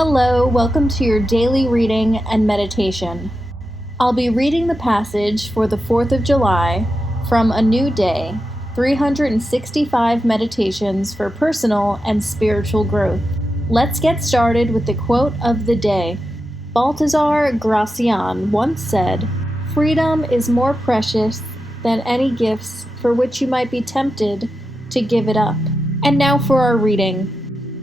Hello, welcome to your daily reading and meditation. I'll be reading the passage for the 4th of July from A New Day, 365 Meditations for Personal and Spiritual Growth. Let's get started with the quote of the day. Baltasar Gracian once said, "Freedom is more precious than any gifts for which you might be tempted to give it up." And now for our reading.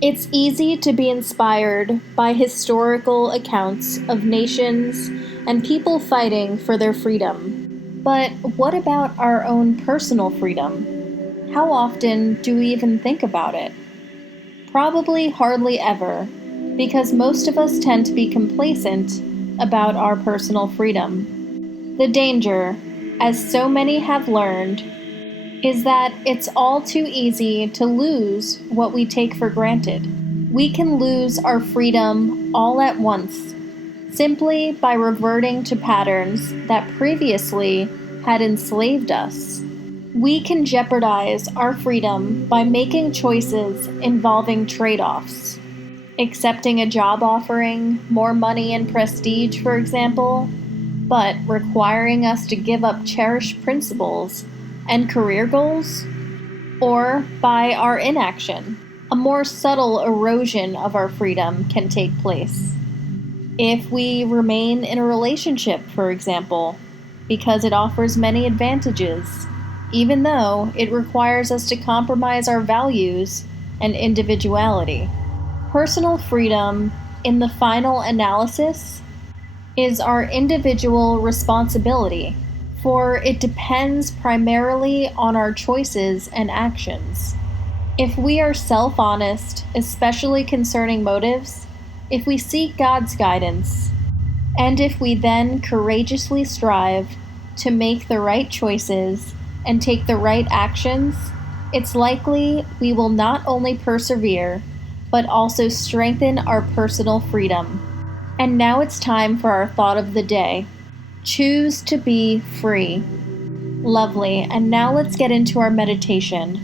It's easy to be inspired by historical accounts of nations and people fighting for their freedom. But what about our own personal freedom? How often do we even think about it? Probably hardly ever, because most of us tend to be complacent about our personal freedom. The danger, as so many have learned, is that it's all too easy to lose what we take for granted. We can lose our freedom all at once, simply by reverting to patterns that previously had enslaved us. We can jeopardize our freedom by making choices involving trade-offs. Accepting a job offering more money and prestige, for example, but requiring us to give up cherished principles and career goals, or by our inaction. A more subtle erosion of our freedom can take place. If we remain in a relationship, for example, because it offers many advantages, even though it requires us to compromise our values and individuality. Personal freedom, in the final analysis, is our individual responsibility, for it depends primarily on our choices and actions. If we are self-honest, especially concerning motives, if we seek God's guidance, and if we then courageously strive to make the right choices and take the right actions, it's likely we will not only persevere, but also strengthen our personal freedom. And now it's time for our thought of the day. Choose to be free. Lovely. And now let's get into our meditation.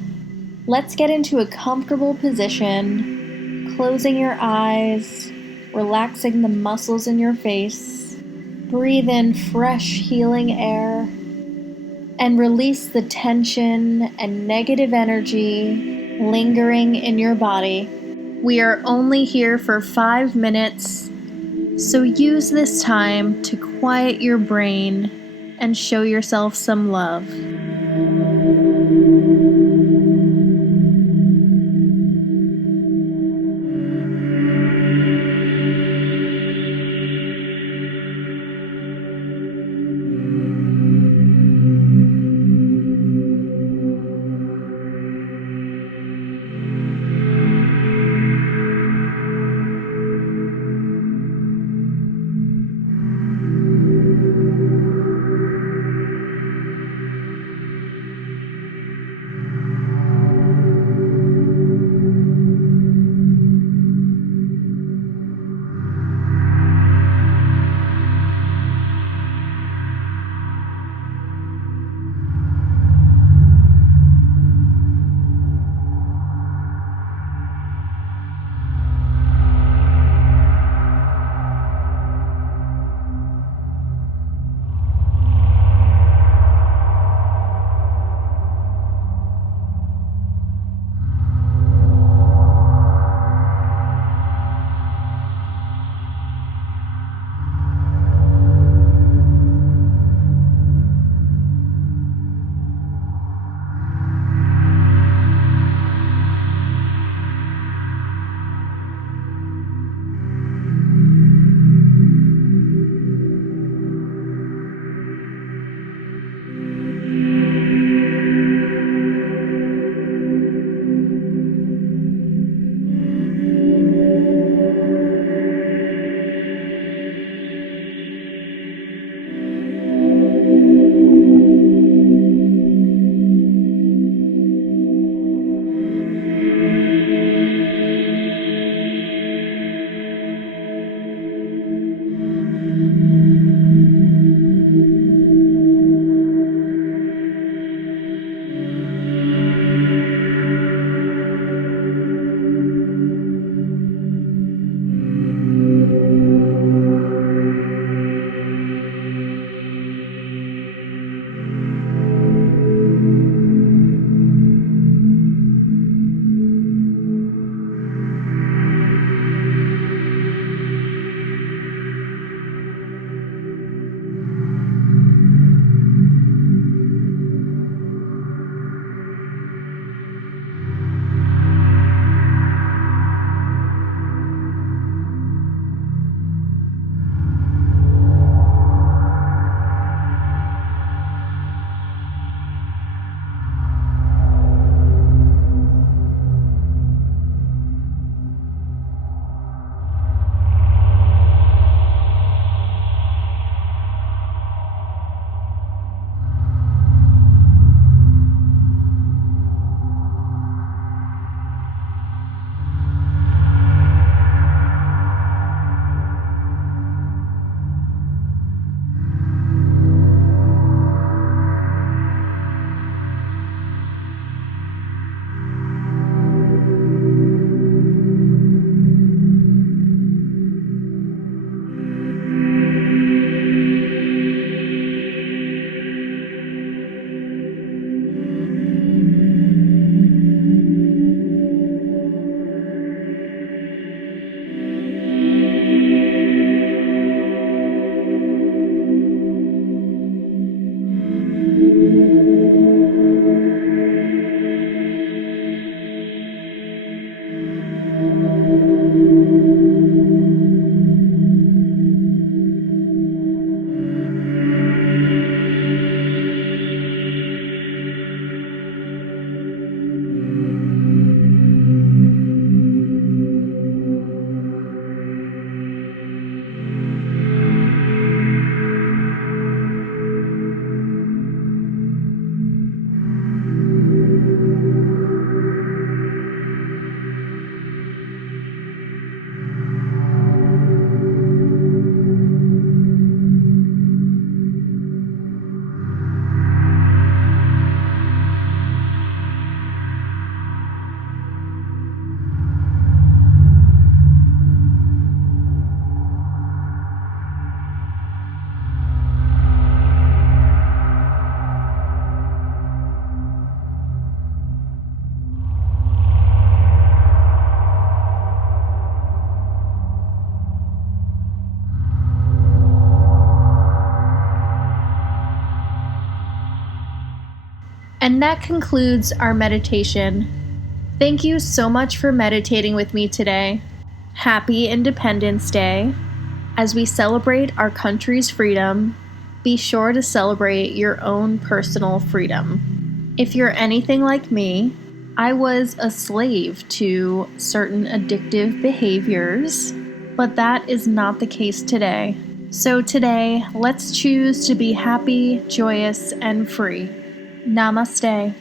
Let's get into a comfortable position, closing your eyes, relaxing the muscles in your face. Breathe in fresh, healing air, and release the tension and negative energy lingering in your body. We are only here for 5 minutes. So use this time to quiet your brain and show yourself some love. And that concludes our meditation. Thank you so much for meditating with me today. Happy Independence Day. As we celebrate our country's freedom, be sure to celebrate your own personal freedom. If you're anything like me, I was a slave to certain addictive behaviors, but that is not the case today. So today, let's choose to be happy, joyous, and free. Namaste.